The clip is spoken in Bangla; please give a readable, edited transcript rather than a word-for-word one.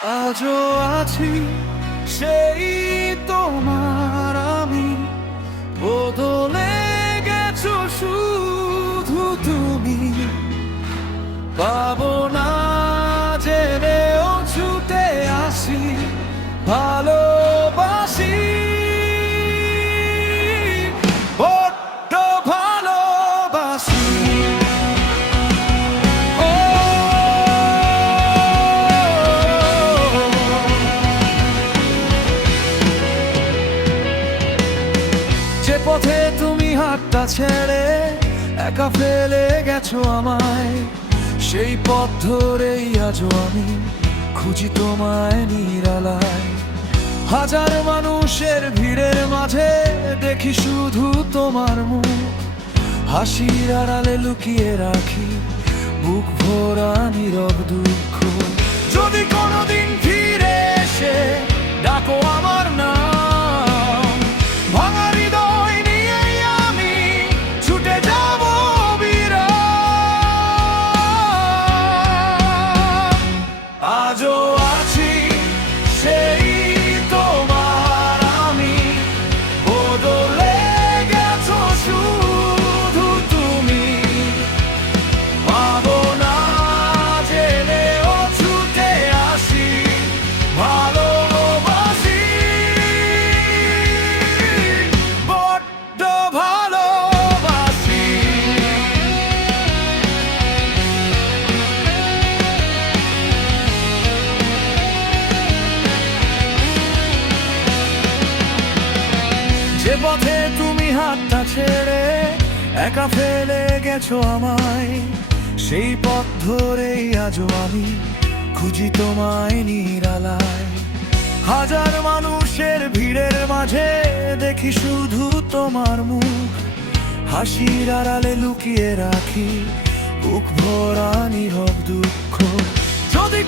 আজও আছি সেই তোমার আমি, বদলে গেছো শুধু তুমি। পাবো না জেনেও ছুটে আসি, ভালোবাসি, বড্ড ভালোবাসি। ও যে পথে তুমি হাতটা ছেড়ে একা ফেলে গেছো আমায়, সেই পথ ধরেই আজও আমি খুঁজি তোমায় নিরালায়। হাজার মানুষের ভিড়ের মাঝে দেখি শুধু তোমার মুখ, হাসির আড়ালে লুকিয়ে রাখি বুক ভরা নীরব দুঃখ। যদি কোনোদিন ফিরে এসে ডাকো আমার নাম, ভাঙা হৃদয় নিয়েই আমি ছুটে যাব বিরাম। আজও আছি সেই তোমার আমি, বদলে গেছো শুধু তুমি। পাবো না জেনেও ছুটে আসি, ভালোবাসি, বড্ড ভালোবাসি। যে পথে তুমি হাতটা ছেড়ে একা ফেলে গেছো আমায়, সেই পথ ধরেই আজও আমি খুঁজি তোমায় নিরালায়। হাজার মানুষের ভিড়ের মাঝে দেখি শুধু তোমার মুখ, হাসির আড়ালে লুকিয়ে রাখি বুক ভরা নীরব দুঃখ। যদি